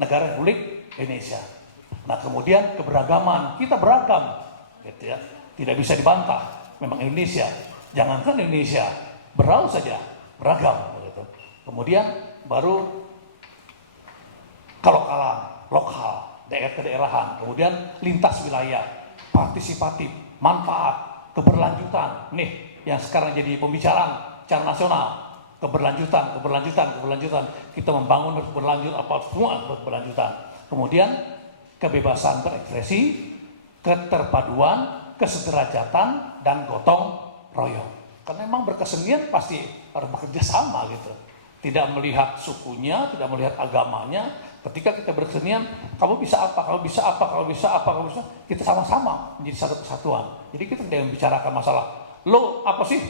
negara Republik Indonesia. Nah kemudian keberagaman, kita beragam, gitu ya, tidak bisa dibantah. Memang Indonesia, jangankan Indonesia, berau saja beragam. Gitu. Kemudian baru kelokalan, lokal, daerah kedaerahan, kemudian lintas wilayah, partisipatif, manfaat, keberlanjutan. Nih yang sekarang jadi pembicaraan secara nasional. Keberlanjutan. Kita membangun harus berlanjut, apa semua harus berlanjutan. Kemudian kebebasan berekspresi, keterpaduan, kesederajatan, dan gotong royong. Karena memang berkesenian pasti harus bekerja sama gitu. Tidak melihat sukunya, tidak melihat agamanya. Ketika kita berkesenian, kamu bisa apa, kamu bisa apa, kamu bisa apa, kamu bisa, kita sama-sama menjadi satu kesatuan. Jadi kita tidak membicarakan masalah, lo apa sih?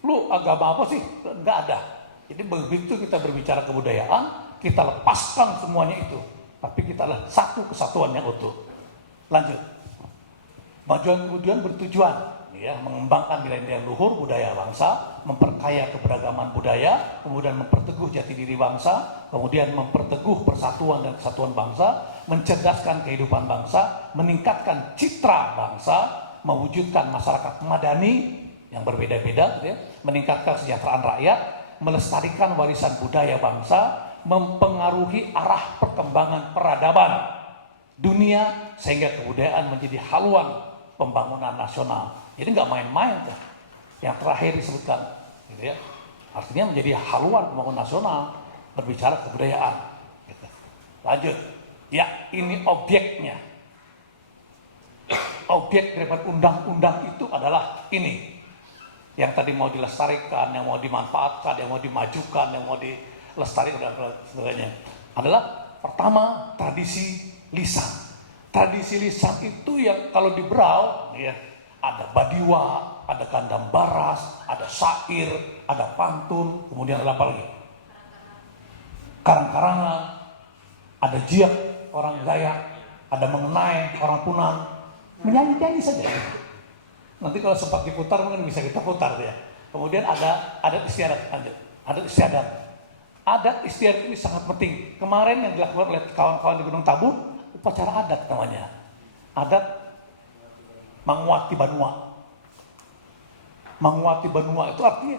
Lo agama apa sih? Enggak ada. Jadi begitu kita berbicara kebudayaan, kita lepaskan semuanya itu. Tapi kita adalah satu kesatuan yang utuh. Lanjut. Majuan kemudian bertujuan ya, mengembangkan nilai-nilai luhur budaya bangsa, memperkaya keberagaman budaya, kemudian memperteguh jati diri bangsa, kemudian memperteguh persatuan dan kesatuan bangsa, mencerdaskan kehidupan bangsa, meningkatkan citra bangsa, mewujudkan masyarakat madani yang berbeda-beda, gitu ya, meningkatkan kesejahteraan rakyat, melestarikan warisan budaya bangsa, mempengaruhi arah perkembangan peradaban dunia sehingga kebudayaan menjadi haluan pembangunan nasional. Jadi nggak main-main tuh. Yang terakhir disebutkan, gitu ya. Artinya menjadi haluan pembangunan nasional, berbicara kebudayaan. Gitu. Lanjut, ya ini objeknya. Objek daripada undang-undang itu adalah ini. Yang tadi mau dilestarikan, yang mau dimanfaatkan, yang mau dimajukan, yang mau dilestarikan dan sebagainya. Adalah pertama tradisi lisan. Tradisi lisan itu yang kalau di Berau, ya, ada badiwa, ada gandam baras, ada syair, ada pantun, kemudian ada apa lagi? Karang-karangan, ada jiak orang Dayak, ada mengenai orang Punan, menyanyi-nyanyi saja. Nanti kalau sempat diputar mungkin bisa kita putar ya. Kemudian ada adat istiadat, lanjut. Adat istiadat. Adat istiadat ini sangat penting. Kemarin yang dilakukan oleh kawan-kawan di Gunung Tabur, upacara adat namanya. Adat Manguati Banua. Manguati Banua itu artinya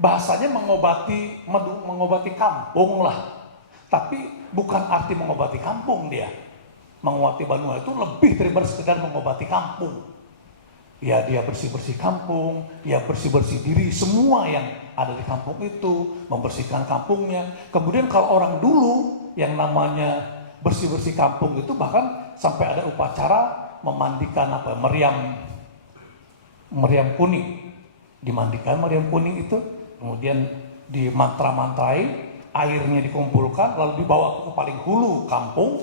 bahasanya mengobati kampung lah. Tapi bukan arti mengobati kampung dia. Manguati Banua itu lebih daripada sekedar mengobati kampung. Ya dia bersih-bersih kampung, dia bersih-bersih diri, semua yang ada di kampung itu, membersihkan kampungnya. Kemudian kalau orang dulu yang namanya bersih-bersih kampung itu bahkan sampai ada upacara memandikan apa, meriam kuning. Dimandikan meriam kuning itu, kemudian dimantra-mantrai, airnya dikumpulkan, lalu dibawa ke paling hulu kampung,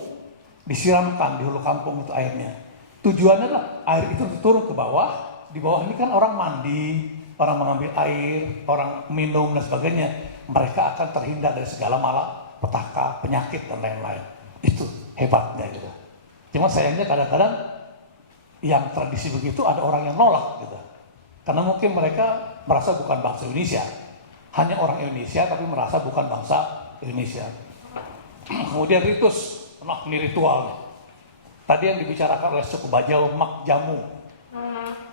disiramkan di hulu kampung itu airnya. Tujuannya adalah air itu turun ke bawah. Di bawah ini kan orang mandi, orang mengambil air, orang minum dan sebagainya. Mereka akan terhindar dari segala malapetaka, penyakit dan lain-lain. Itu hebatnya gitu. Cuma sayangnya kadang-kadang yang tradisi begitu ada orang yang nolak gitu. Karena mungkin mereka merasa bukan bangsa Indonesia. Hanya orang Indonesia tapi merasa bukan bangsa Indonesia. Kemudian ritus, ini ritual. Tadi yang dibicarakan oleh suku Bajau, mak jamu.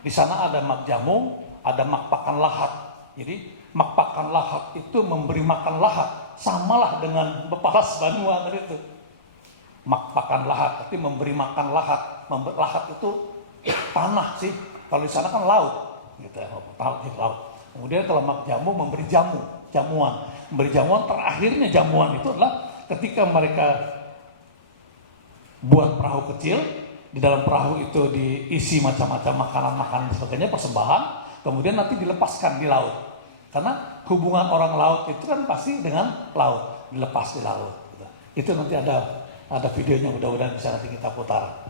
Di sana ada mak jamu, ada mak pakan lahat. Jadi mak pakan lahat itu memberi makan lahat, samalah dengan bepalas Banua tadi itu. Mak pakan lahat, tapi memberi makan lahat. Lahat itu tanah sih. Kalau di sana kan laut, gitu ya, laut. Kemudian kalau mak jamu memberi jamuan. Memberi jamuan, terakhirnya jamuan itu adalah ketika mereka buat perahu kecil, di dalam perahu itu diisi macam-macam makanan-makanan dan sebagainya, persembahan, kemudian nanti dilepaskan di laut. Karena hubungan orang laut itu kan pasti dengan laut, dilepas di laut. Itu nanti ada videonya, mudah-mudahan bisa nanti kita putar.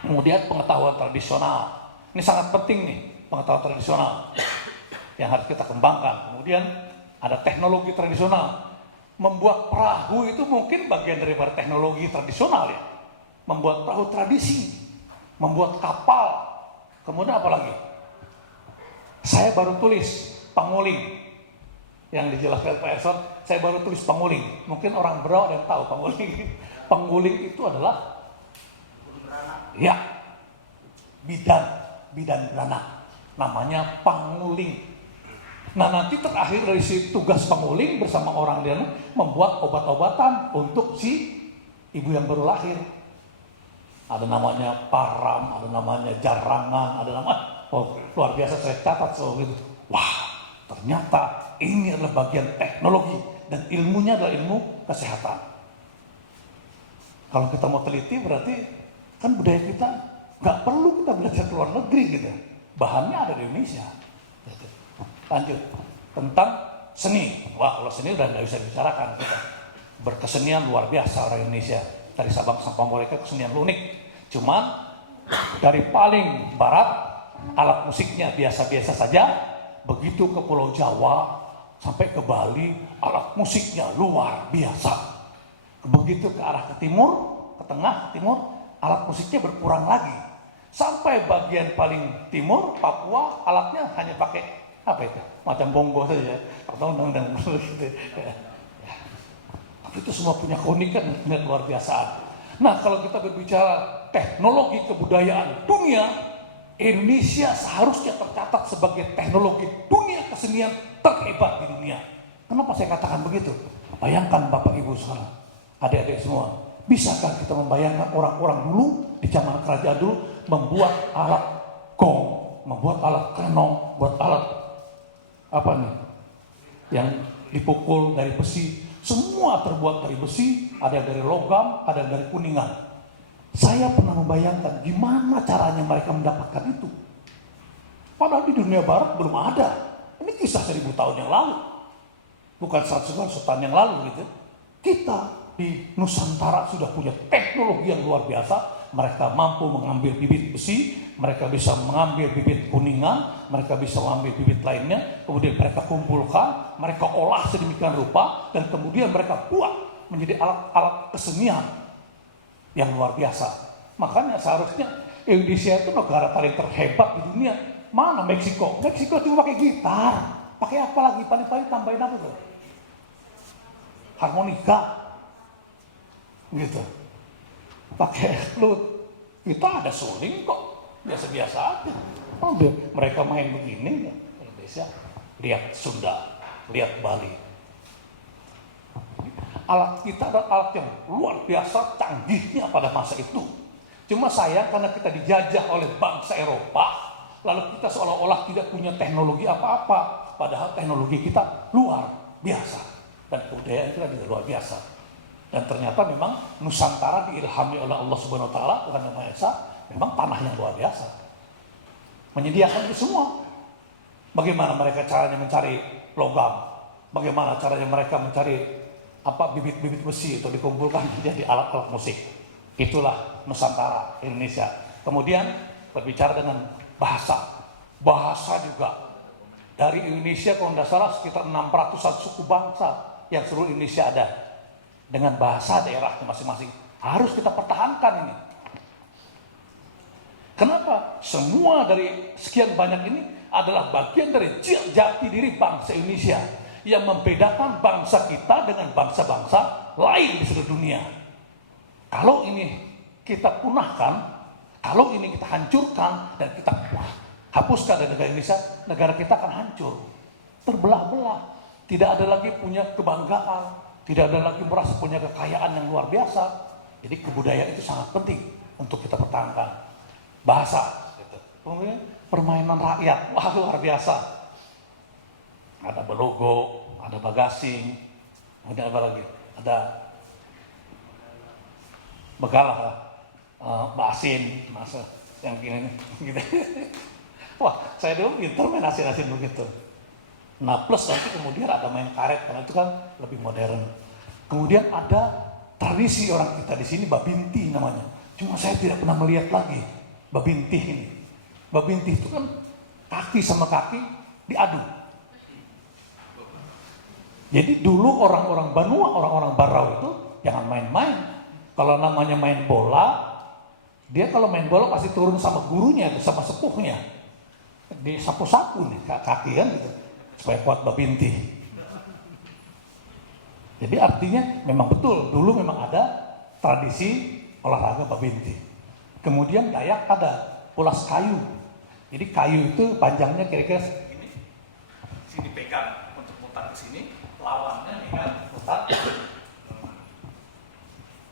Kemudian pengetahuan tradisional, ini sangat penting nih, pengetahuan tradisional yang harus kita kembangkan. Kemudian ada teknologi tradisional. Membuat perahu itu mungkin bagian daripada teknologi tradisional ya. Membuat perahu tradisi, membuat kapal. Kemudian apa lagi? Saya baru tulis pangoling. yang dijelaskan Pak Erson, saya baru tulis penguling. Mungkin orang Berau ada yang tahu penguling. Penguling itu adalah ya bidan beranak. Namanya penguling. Nah nanti terakhir dari si tugas penguling bersama orang dia membuat obat-obatan untuk si ibu yang baru lahir. Ada namanya param, ada namanya jarangan, ada nama. Oh luar biasa, saya catat soal itu. Wah ternyata ini adalah bagian teknologi dan ilmunya adalah ilmu kesehatan. Kalau kita mau teliti berarti kan budaya kita nggak perlu kita belajar ke luar negeri gitu. Bahannya ada di Indonesia. Lanjut tentang seni. Wah kalau seni udah nggak bisa dibicarakan kita. Berkesenian luar biasa orang Indonesia. Dari Sabang sampai Merauke kesenian unik. Cuman dari paling barat alat musiknya biasa-biasa saja. Begitu ke Pulau Jawa sampai ke Bali alat musiknya luar biasa. Begitu ke arah ke timur, ke tengah, ke timur alat musiknya berkurang lagi. Sampai bagian paling timur Papua alatnya hanya pakai apa itu? Macam bongo saja. Dan gitu. Ya. Tapi itu semua punya keunikan dan luar biasa. Nah kalau kita berbicara teknologi kebudayaan dunia, Indonesia seharusnya tercatat sebagai teknologi dunia kesenian terhebat di dunia. Kenapa saya katakan begitu? Bayangkan Bapak Ibu sekarang, adik-adik semua, bisakah kita membayangkan orang-orang dulu di zaman kerajaan dulu membuat alat gong, membuat alat kenong, buat alat apa nih yang dipukul dari besi, semua terbuat dari besi, ada yang dari logam, ada yang dari kuningan. Saya pernah membayangkan gimana caranya mereka mendapatkan itu. Padahal di dunia barat belum ada. Ini kisah 1000 tahun yang lalu. Bukan 100 tahun yang lalu gitu. Kita di Nusantara sudah punya teknologi yang luar biasa. Mereka mampu mengambil bibit besi, mereka bisa mengambil bibit kuningan, mereka bisa mengambil bibit lainnya, kemudian mereka kumpulkan, mereka olah sedemikian rupa, dan kemudian mereka buat menjadi alat-alat kesenian yang luar biasa. Makanya seharusnya Indonesia itu negara paling terhebat di dunia. Mana Meksiko? Meksiko cuma pakai gitar. Pakai apa lagi? Paling-paling tambahin apa tuh? Harmonika. Gitu. Pakai flute. Kita ada suling kok. Biasa-biasa aja. Oh, mereka main begini ya. Indonesia. Lihat Sunda. Lihat Bali. Alat kita adalah alat yang luar biasa canggihnya pada masa itu. Cuma sayang karena kita dijajah oleh bangsa Eropa, lalu kita seolah-olah tidak punya teknologi apa-apa. Padahal teknologi kita luar biasa. Dan kebudayaan kita juga luar biasa. Dan ternyata memang Nusantara diilhami oleh Allah Subhanahu wa Ta'ala, Tuhan Yang Maha Esa, memang tanah yang luar biasa. Menyediakan itu semua. Bagaimana mereka caranya mencari logam? Bagaimana caranya mereka mencari bibit-bibit besi itu dikumpulkan menjadi alat-alat musik. Itulah Nusantara, Indonesia. Kemudian berbicara dengan bahasa. Bahasa juga. Dari Indonesia kalau tidak salah sekitar 600-an suku bangsa yang seluruh Indonesia ada. Dengan bahasa daerahnya masing-masing. Harus kita pertahankan ini. Kenapa? Semua dari sekian banyak ini adalah bagian dari jati diri bangsa Indonesia yang membedakan bangsa kita dengan bangsa-bangsa lain di seluruh dunia. Kalau ini kita punahkan, kalau ini kita hancurkan dan kita hapuskan dari negara Indonesia, negara kita akan hancur, terbelah-belah, tidak ada lagi punya kebanggaan, tidak ada lagi merasa punya kekayaan yang luar biasa. Jadi kebudayaan itu sangat penting untuk kita pertahankan. Bahasa, gitu. Kemudian permainan rakyat, wah luar biasa. Ada belogo, ada bagasing, kemudian apa lagi? Ada begalah, basin, masa yang gini, gitu. Wah, saya dulu pintar main asin-asin begitu. Nah plus nanti kemudian ada main karet, karena itu kan lebih modern. Kemudian ada tradisi orang kita di sini, babinti namanya. Cuma saya tidak pernah melihat lagi babinti ini. Babinti itu kan kaki sama kaki diadu. Jadi dulu orang-orang Banua, orang-orang Barau itu jangan main-main. Kalau namanya main bola, dia kalau main bola pasti turun sama gurunya, sama sepuhnya. Disapu-sapu nih kaki kan gitu, supaya kuat babinti. Jadi artinya memang betul, dulu memang ada tradisi olahraga babinti. Kemudian Dayak ada ulas kayu. Jadi kayu itu panjangnya kira-kira segini. Sini pegang untuk putar ke sini, lawannya nih kan putar.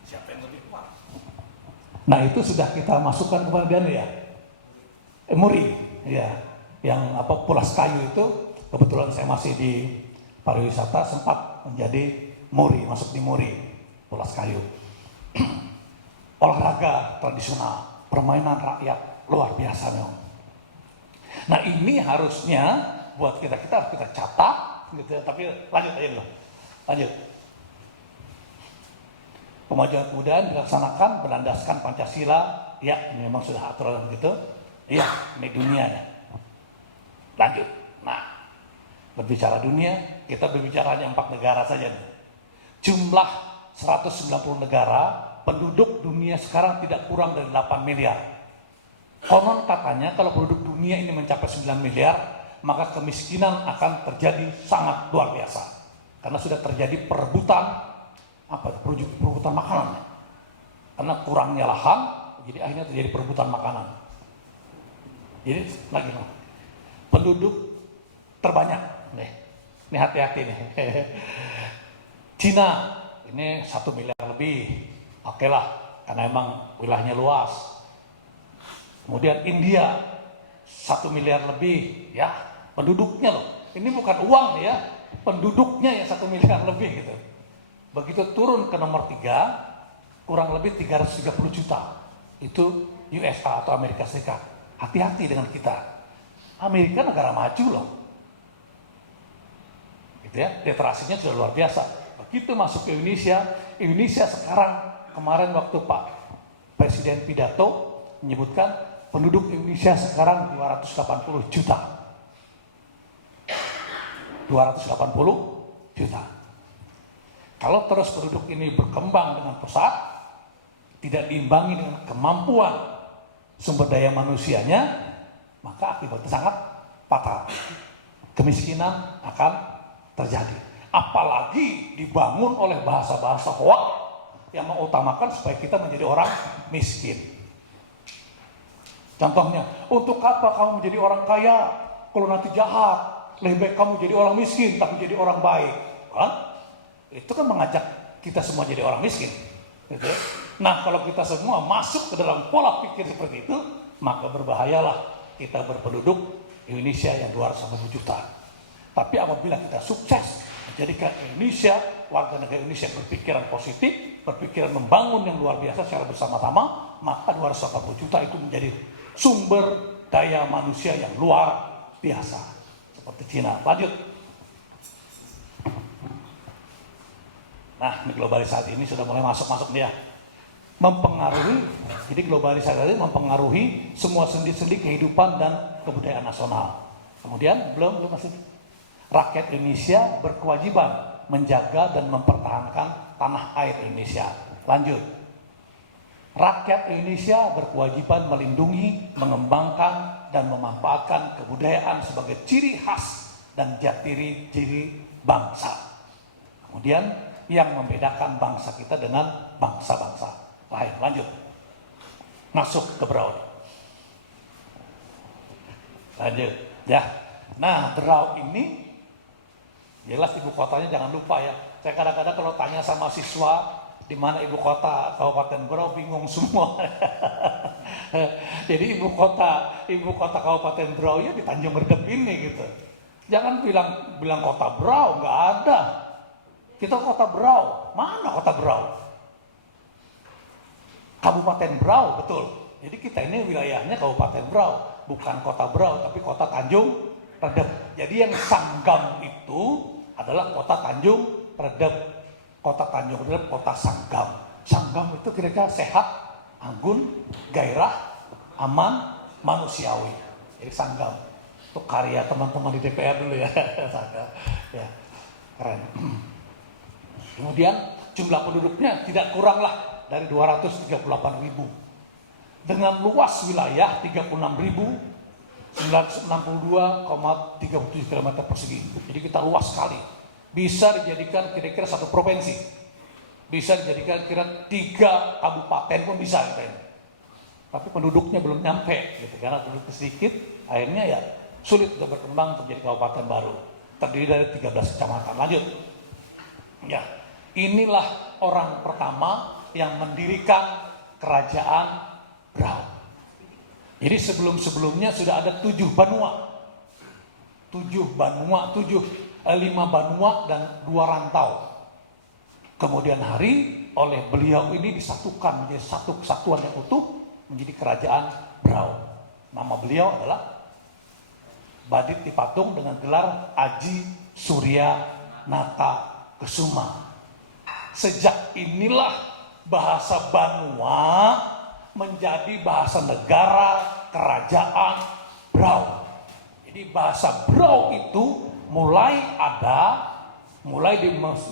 Siapa yang lebih kuat? Nah itu sudah kita masukkan kepada ya. Muri, ya. Yang pulas kayu itu kebetulan saya masih di pariwisata sempat menjadi muri, masuk di muri, pulas kayu. Olahraga tradisional, permainan rakyat luar biasa memang. Nah ini harusnya buat kita harus kita catat, gitu. Tapi lanjut aja dulu, lanjut. Kemajuan kebudayaan dilaksanakan berlandaskan Pancasila, ya ini memang sudah aturan begitu, ya ini dunianya. Lanjut. Nah, berbicara dunia, kita berbicara hanya 4 negara saja. Jumlah 190 negara, penduduk dunia sekarang tidak kurang dari 8 miliar. Konon katanya kalau penduduk dunia ini mencapai 9 miliar, maka kemiskinan akan terjadi sangat luar biasa. Karena sudah terjadi perebutan makanan. Karena kurangnya lahan, jadi akhirnya terjadi perebutan makanan. Jadi lagi penduduk terbanyak, ini hati-hati nih. Cina ini 1 miliar lebih, oke lah, karena emang wilayahnya luas. Kemudian India 1 miliar lebih, ya penduduknya loh. Ini bukan uang ya, penduduknya yang 1 miliar lebih gitu. Begitu turun ke nomor 3, kurang lebih 330 juta. Itu USA atau Amerika Serikat. Hati-hati dengan kita. Amerika negara maju loh. Gitu ya, literasinya sudah luar biasa. Begitu masuk ke Indonesia sekarang, kemarin waktu Pak Presiden pidato menyebutkan penduduk Indonesia sekarang 280 juta. 280 juta. Kalau terus penduduk ini berkembang dengan pesat, tidak diimbangi dengan kemampuan sumber daya manusianya, maka akibatnya sangat fatal. Kemiskinan akan terjadi. Apalagi dibangun oleh bahasa-bahasa hoak yang mengutamakan supaya kita menjadi orang miskin. Contohnya, untuk apa kamu menjadi orang kaya kalau nanti jahat? Lebih baik kamu jadi orang miskin tapi jadi orang baik. Kan? Itu kan mengajak kita semua jadi orang miskin. Gitu. Nah kalau kita semua masuk ke dalam pola pikir seperti itu, maka berbahayalah kita berpenduduk Indonesia yang 250 juta. Tapi apabila kita sukses menjadikan Indonesia, warga negara Indonesia berpikiran positif, berpikiran membangun yang luar biasa secara bersama-sama, maka 280 juta itu menjadi sumber daya manusia yang luar biasa. Seperti Cina. Lanjut. Nah, ini globalisasi ini sudah mulai masuk dia. Mempengaruhi, jadi globalisasi ini mempengaruhi semua sendi-sendi kehidupan dan kebudayaan nasional. Kemudian, belum masih. Rakyat Indonesia berkewajiban menjaga dan mempertahankan tanah air Indonesia. Lanjut. Rakyat Indonesia berkewajiban melindungi, mengembangkan, dan memanfaatkan kebudayaan sebagai ciri khas dan jati diri bangsa. Kemudian, yang membedakan bangsa kita dengan bangsa-bangsa lain. Lanjut. Masuk ke Berau. Lanjut. Ya. Nah, Berau ini jelas ibu kotanya jangan lupa ya. Saya kadang-kadang kalau tanya sama siswa di mana ibu kota Kabupaten Berau bingung semua. Jadi ibu kota Kabupaten Berau ya di Tanjung Redep ini gitu. Jangan bilang kota Berau, nggak ada. Kita kota Berau, mana kota Berau? Kabupaten Berau, betul. Jadi kita ini wilayahnya Kabupaten Berau, bukan kota Berau tapi kota Tanjung Redep. Jadi yang Sanggam itu adalah kota Tanjung Redep. Kota Tanjung Redep, kota Sanggam. Sanggam itu kira-kira sehat, anggun, gairah, aman, manusiawi. Jadi Sanggam. Itu karya teman-teman di DPR dulu ya. Sanggam. Ya, keren. Kemudian jumlah penduduknya tidak kuranglah dari 238.000. Dengan luas wilayah 36.962,37 km persegi. Jadi kita luas sekali. bisa dijadikan kira-kira satu provinsi, bisa dijadikan kira 3 kabupaten pun bisa gitu ya. Tapi penduduknya belum nyampe gitu, karena penduduknya sedikit, akhirnya ya sulit untuk berkembang untuk jadi kabupaten baru. Terdiri dari 13 kecamatan. Lanjut. Ya, inilah orang pertama yang mendirikan kerajaan Brau. Jadi sebelum-sebelumnya sudah ada 7 Banua. 5 Banua dan 2 rantau. Kemudian hari oleh beliau ini disatukan menjadi satu kesatuan yang utuh menjadi kerajaan Brau. Nama beliau adalah Badit Tipatung dengan gelar Aji Surya Nata Kesuma. Sejak inilah bahasa Banua menjadi bahasa negara kerajaan Brau. Jadi bahasa Brau itu mulai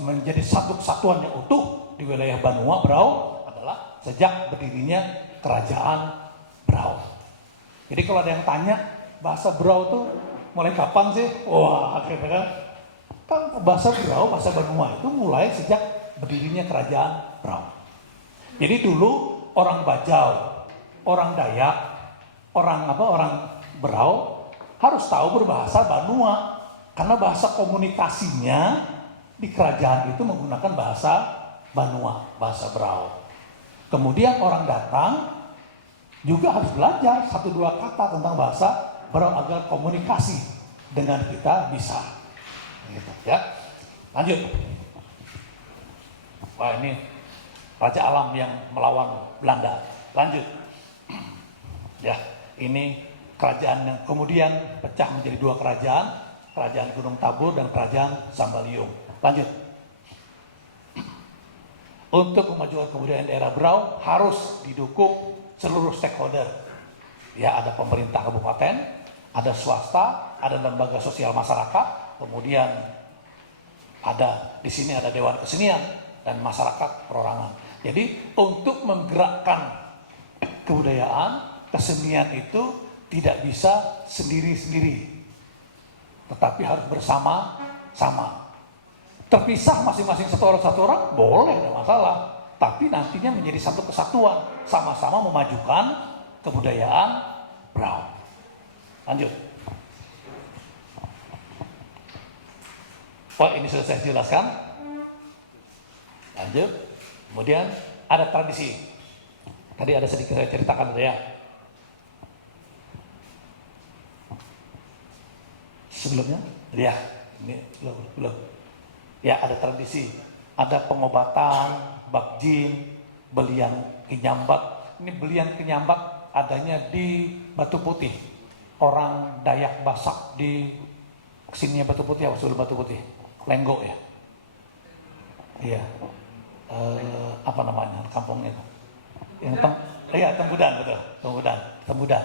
menjadi satu kesatuan yang utuh di wilayah Banua Brau adalah sejak berdirinya kerajaan Brau. Jadi kalau ada yang tanya bahasa Brau itu mulai kapan sih? Wah, akhirnya kan bahasa Brau, bahasa Banua itu mulai sejak berdirinya kerajaan Brau. Jadi dulu orang Bajau, orang Dayak, orang Brau harus tahu berbahasa Banua karena bahasa komunikasinya di kerajaan itu menggunakan bahasa Banua, bahasa Brau. Kemudian orang datang juga harus belajar 1-2 kata tentang bahasa Brau agar komunikasi dengan kita bisa. Gitu, ya. Lanjut. Wah, ini Raja Alam yang melawan Belanda. Lanjut. Ya, ini kerajaan yang kemudian pecah menjadi 2 kerajaan, kerajaan Gunung Tabur dan kerajaan Sambaliung. Lanjut. Untuk kemajuan kebudayaan daerah Brau harus didukung seluruh stakeholder. Ya, ada pemerintah kabupaten, ada swasta, ada lembaga sosial masyarakat, kemudian ada di sini ada Dewan Kesenian dan masyarakat perorangan. Jadi untuk menggerakkan kebudayaan, kesenian itu tidak bisa sendiri-sendiri, tetapi harus bersama-sama. Terpisah masing-masing satu orang boleh, tidak masalah, tapi nantinya menjadi satu kesatuan, sama-sama memajukan kebudayaan Brau. Lanjut. Oh, ini sudah saya jelaskan. Lanjut. Kemudian ada tradisi. Tadi ada sedikit saya ceritakan ya. Sebelumnya, ya, ini belum. Ya, ada tradisi. Ada pengobatan, bakjin, belian kinyambat. Ini belian kinyambat adanya di Batu Putih. Orang Dayak Basak di kesininya Batu Putih, apa sebelum Batu Putih? Lenggok ya. Iya. Apa namanya kampungnya itu? Yang Tembudan, betul. Tembudan.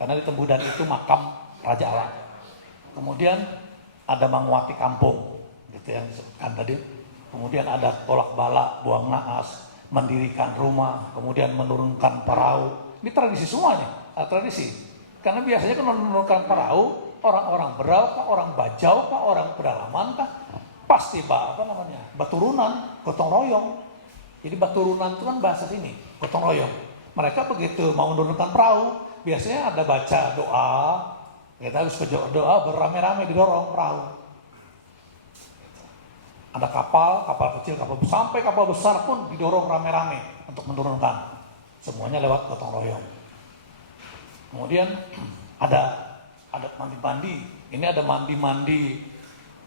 Karena di Tembudan itu makam Raja Alam. Kemudian ada Mangwati Kampung, gitu yang disebutkan tadi. Kemudian ada tolak bala, buang naas, mendirikan rumah, kemudian menurunkan perahu. Ini tradisi semuanya, tradisi. Karena biasanya kan menurunkan perahu, orang-orang Brau, orang Bajau, orang pedalaman, pasti baturunan, gotong royong. Jadi baturunan itu kan bahasa sini, gotong royong. Mereka begitu mau menurunkan perahu, biasanya ada baca doa, kita harus doa beramai-ramai didorong perahu. Ada kapal kecil, kapal besar, sampai kapal besar pun didorong rame-rame untuk menurunkan. Semuanya lewat gotong royong. Kemudian ada mandi-mandi. Ini ada mandi-mandi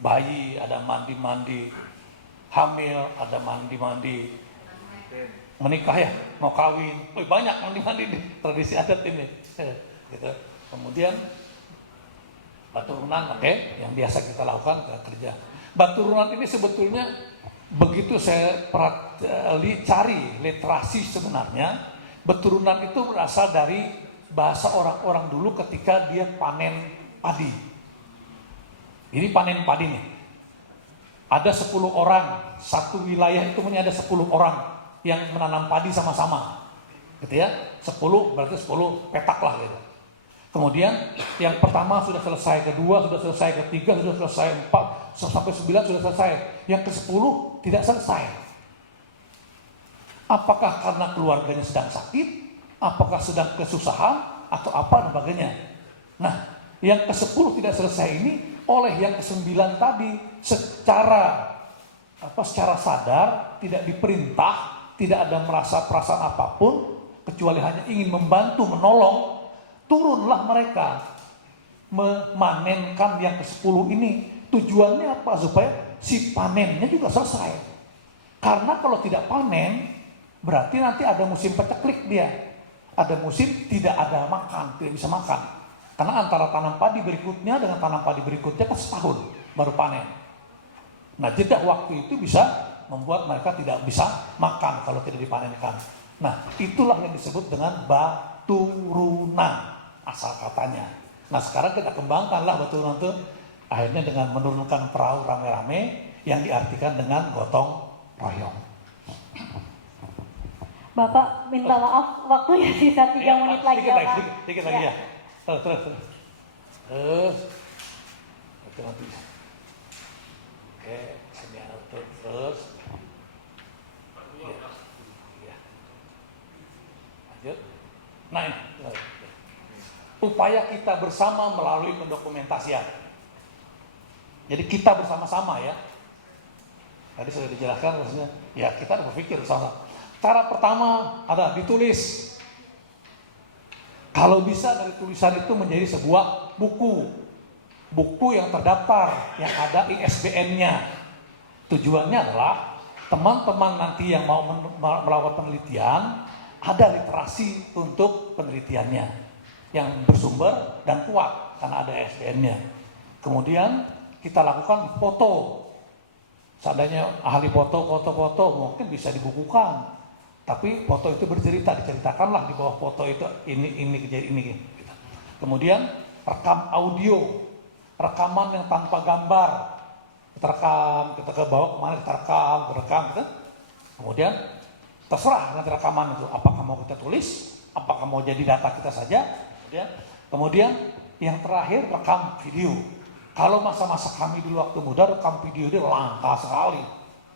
bayi, ada mandi-mandi hamil, ada mandi-mandi menikah ya, mau kawin. Banyak mandi-mandi nih, tradisi adat ini. Gitu. Kemudian baturunan, yang biasa kita lakukan kerja. Baturunan ini sebetulnya begitu saya cari literasi sebenarnya, baturunan itu berasal dari bahasa orang-orang dulu ketika dia panen padi. Jadi panen padi nih. Ada 10 orang, satu wilayah itu punya ada 10 orang yang menanam padi sama-sama. Gitu ya. 10 berarti 10 petak lah gitu. Kemudian yang pertama sudah selesai, kedua sudah selesai, ketiga sudah selesai, 4 sampai 9 sudah selesai. Yang ke-10 tidak selesai. Apakah karena keluarganya sedang sakit, apakah sedang kesusahan, atau apa dan sebagainya. Nah, yang ke-10 tidak selesai ini oleh yang ke-9 tadi secara sadar, tidak diperintah, tidak ada merasa perasaan apapun, kecuali hanya ingin membantu, menolong. Turunlah mereka memanenkan yang ke-10 ini. Tujuannya apa? Supaya si panennya juga selesai. Karena kalau tidak panen, berarti nanti ada musim peceklik dia. Ada musim tidak ada makan, tidak bisa makan. Karena antara tanam padi berikutnya dengan tanam padi berikutnya kan setahun baru panen. Nah, jeda waktu itu bisa membuat mereka tidak bisa makan kalau tidak dipanenkan. Nah, itulah yang disebut dengan baturunan. Asal katanya. Nah, sekarang kita kembangkanlah baturunan itu akhirnya dengan menurunkan perahu rame-rame yang diartikan dengan gotong royong. Bapak minta maaf, waktunya sisa 3 menit lagi ya, Pak. Sedikit lagi ya. Terus. Oke, nanti. Oke, sini terus. Ya. Lanjut. Nah, ini. Upaya kita bersama melalui pendokumentasian. Jadi kita bersama-sama ya. Tadi sudah dijelaskan maksudnya, ya kita berpikir bersama. Cara pertama adalah ditulis. Kalau bisa dari tulisan itu menjadi sebuah buku. Buku yang terdaftar, yang ada ISBN-nya. Tujuannya adalah teman-teman nanti yang mau melakukan penelitian, ada literasi untuk penelitiannya. Yang bersumber dan kuat karena ada ISBN-nya. Kemudian kita lakukan foto. Seandainya ahli foto mungkin bisa dibukukan. Tapi foto itu diceritakanlah di bawah foto itu ini kejadian ini. Kemudian rekam audio, rekaman yang tanpa gambar. Kita rekam, kita ke bawah kemana kita rekam gitu. Kemudian terserah nanti rekaman itu apakah mau kita tulis, apakah mau jadi data kita saja. Kemudian yang terakhir rekam video. Kalau masa-masa kami dulu waktu muda rekam video itu langka sekali.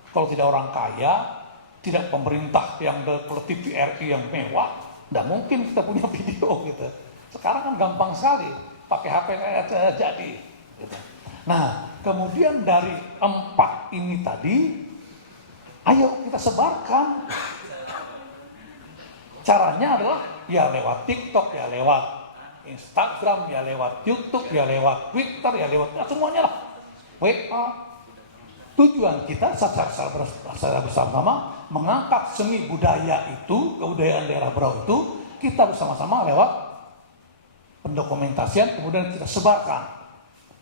Kalau tidak orang kaya, tidak pemerintah yang TVRI yang mewah, tidak mungkin kita punya video gitu. Sekarang kan gampang sekali, pakai HP jadi. Gitu. Nah, kemudian dari 4 ini tadi, ayo kita sebarkan. Caranya adalah ya lewat TikTok, ya lewat Instagram, ya lewat YouTube, ya lewat Twitter, ya lewat semuanya lah. WA. Tujuan kita secara bersama-sama mengangkat seni budaya itu, kebudayaan daerah Berau itu, kita bersama-sama lewat pendokumentasian, kemudian kita sebarkan,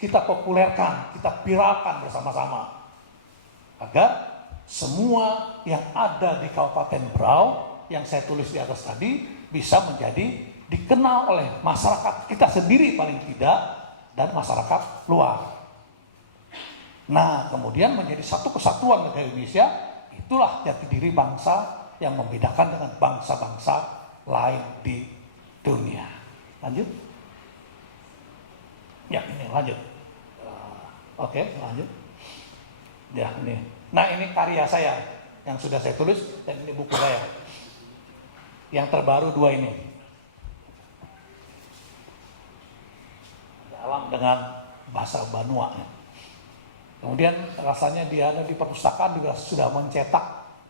kita populerkan, kita viralkan bersama-sama. Agar semua yang ada di Kabupaten Berau, yang saya tulis di atas tadi, bisa menjadi dikenal oleh masyarakat kita sendiri paling tidak, dan masyarakat luar. Nah, kemudian menjadi satu kesatuan negara Indonesia, itulah jati diri bangsa yang membedakan dengan bangsa-bangsa lain di dunia. Lanjut. Ya, ini lanjut. Oke, lanjut. Ya, ini. Nah, ini karya saya yang sudah saya tulis, dan ini buku saya. Yang terbaru 2 ini. Alam dengan bahasa Banua. Kemudian rasanya dia ada di perpustakaan juga sudah mencetak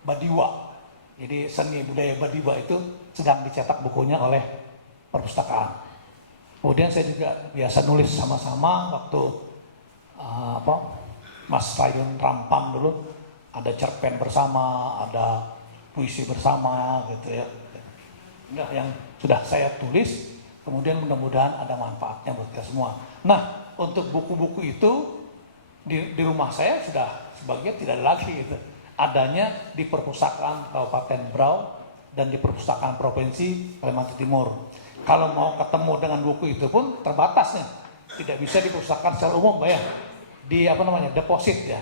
Badiwa. Jadi seni budaya Badiwa itu sedang dicetak bukunya oleh perpustakaan. Kemudian saya juga biasa nulis sama-sama waktu Mas Rayun Rampam dulu ada cerpen bersama, ada puisi bersama gitu ya. Ini yang sudah saya tulis. Kemudian mudah-mudahan ada manfaatnya buat kita semua. Nah, untuk buku-buku itu di rumah saya sudah sebagian tidak ada lagi gitu. Adanya di perpustakaan Kabupaten Berau dan di perpustakaan Provinsi Kalimantan Timur. Kalau mau ketemu dengan buku itu pun terbatasnya. Tidak bisa di perpustakaan secara umum, Pak ya. Di deposit ya.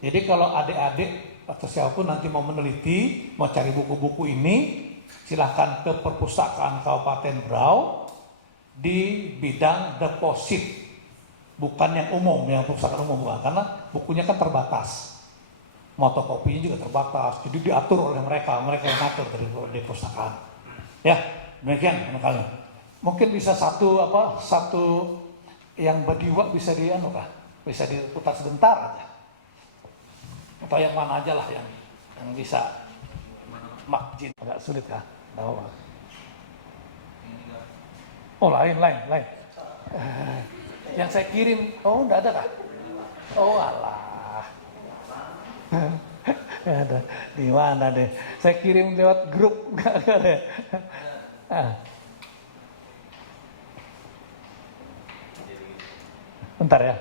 Jadi kalau adik-adik atau siapapun nanti mau meneliti, mau cari buku-buku ini, silahkan ke perpustakaan Kabupaten Berau. di bidang deposit, bukan yang umum, yang perpustakaan umum bukan, karena bukunya kan terbatas, motokopinya juga terbatas, jadi diatur oleh mereka yang ngatur dari perpustakaan. Ya, demikian makanya. Mungkin bisa satu yang berdua bisa bisa diputar sebentar aja, atau yang mana aja lah yang bisa. Makjid agak sulit kah? Oh lain. Yang saya kirim, enggak ada kah? Oh alah. Ada di mana deh? Saya kirim lewat grup, enggak ada. Bentar ya.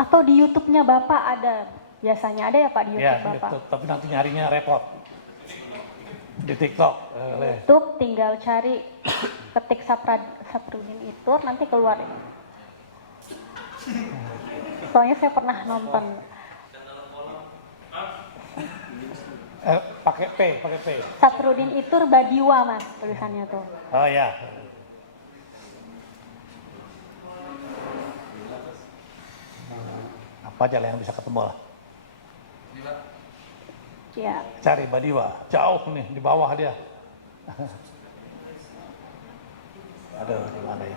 Atau di YouTube-nya Bapak ada? Biasanya ada ya Pak di YouTube Ya, Bapak? YouTube, tapi nanti nyarinya repot. Di TikTok. YouTube tinggal cari, ketik Saprudin Itur, nanti keluar. Soalnya saya pernah nonton. Pakai P. Saprudin Itur Badiwa Mas, tulisannya tuh. Oh ya. Apa aja lah yang bisa ketemu lah. Ya. Cari Badiwa, jauh nih di bawah dia. Aduh, di mana ya?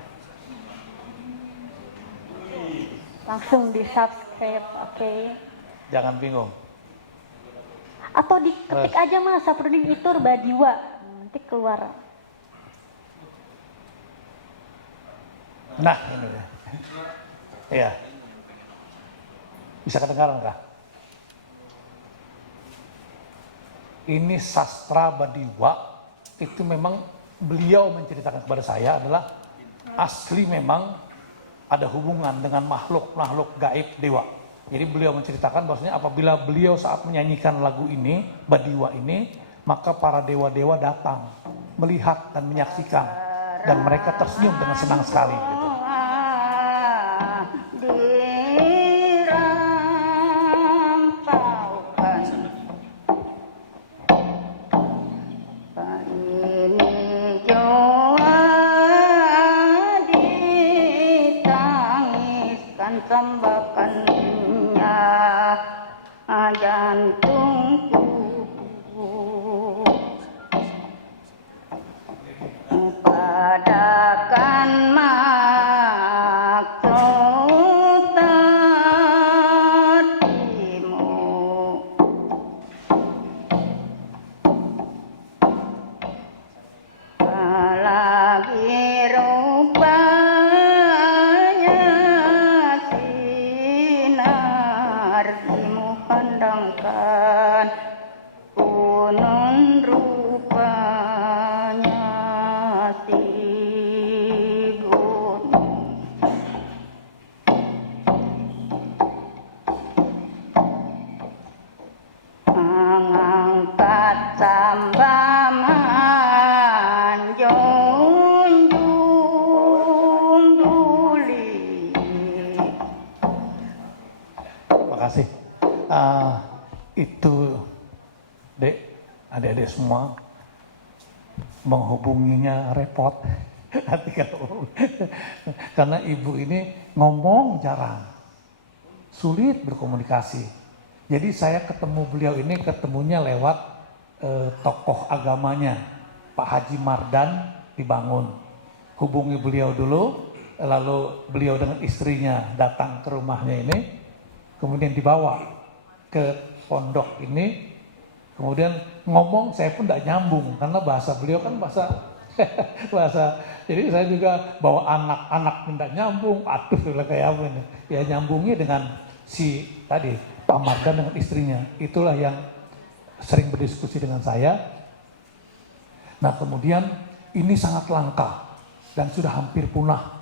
Langsung di subscribe, oke. Jangan bingung. Atau diketik aja Mas, Saprudin Itur Badiwa, nanti keluar. Nah, ini dia. Iya. Bisa kedengaran kah? Ini sastra Badiwa, itu memang beliau menceritakan kepada saya adalah asli memang ada hubungan dengan makhluk gaib dewa. Jadi beliau menceritakan bahwasanya apabila beliau saat menyanyikan lagu ini, Badiwa ini, maka para dewa-dewa datang melihat dan menyaksikan dan mereka tersenyum dengan senang sekali. Gitu. Tembakannya jantungku padakan maksud hatimu lagi pandangkan punon rupanya si gunung mengangkat sambaman junjung duli. Terima kasih. Itu Dek, adik-adik semua menghubunginya repot. Nanti kalau karena ibu ini ngomong jarang, sulit berkomunikasi. Jadi saya ketemu beliau ini ketemunya lewat tokoh agamanya, Pak Haji Mardan Dibangun. Hubungi beliau dulu, lalu beliau dengan istrinya datang ke rumahnya ini, kemudian dibawa ke pondok ini, kemudian ngomong saya pun tidak nyambung karena bahasa beliau kan bahasa jadi saya juga bawa anak-anak tidak nyambung, aduh kayak apa ini ya, nyambungnya dengan si tadi Pak Mardan dengan istrinya, itulah yang sering berdiskusi dengan saya. Nah kemudian ini sangat langka dan sudah hampir punah.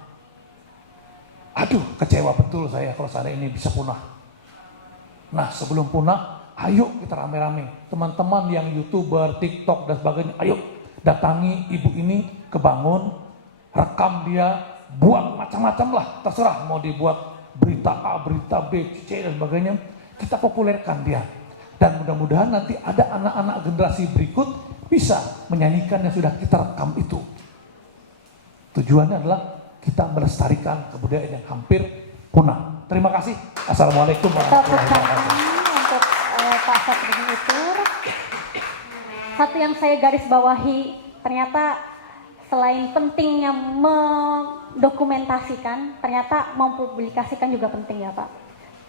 Aduh kecewa betul saya kalau seandainya ini bisa punah. Nah sebelum punah, ayo kita rame-rame, teman-teman yang YouTuber, TikTok dan sebagainya, ayo datangi ibu ini ke Bangun, rekam dia, buat macam-macam lah, terserah mau dibuat berita A, berita B, C dan sebagainya, kita populerkan dia. Dan mudah-mudahan nanti ada anak-anak generasi berikut bisa menyanyikan yang sudah kita rekam itu. Tujuannya adalah kita melestarikan kebudayaan yang hampir punah. Terima kasih. Assalamualaikum warahmatullahi Tepuk wabarakatuh. tangan untuk Pak Sapridin Itur. Satu yang saya garis bawahi, ternyata selain pentingnya mendokumentasikan, ternyata mempublikasikan juga penting ya Pak.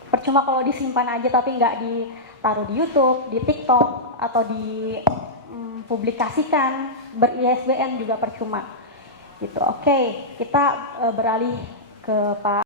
Percuma kalau disimpan aja tapi nggak ditaruh di YouTube, di TikTok, atau dipublikasikan, ber-ISBN juga percuma. Gitu. Oke, kita beralih ke Pak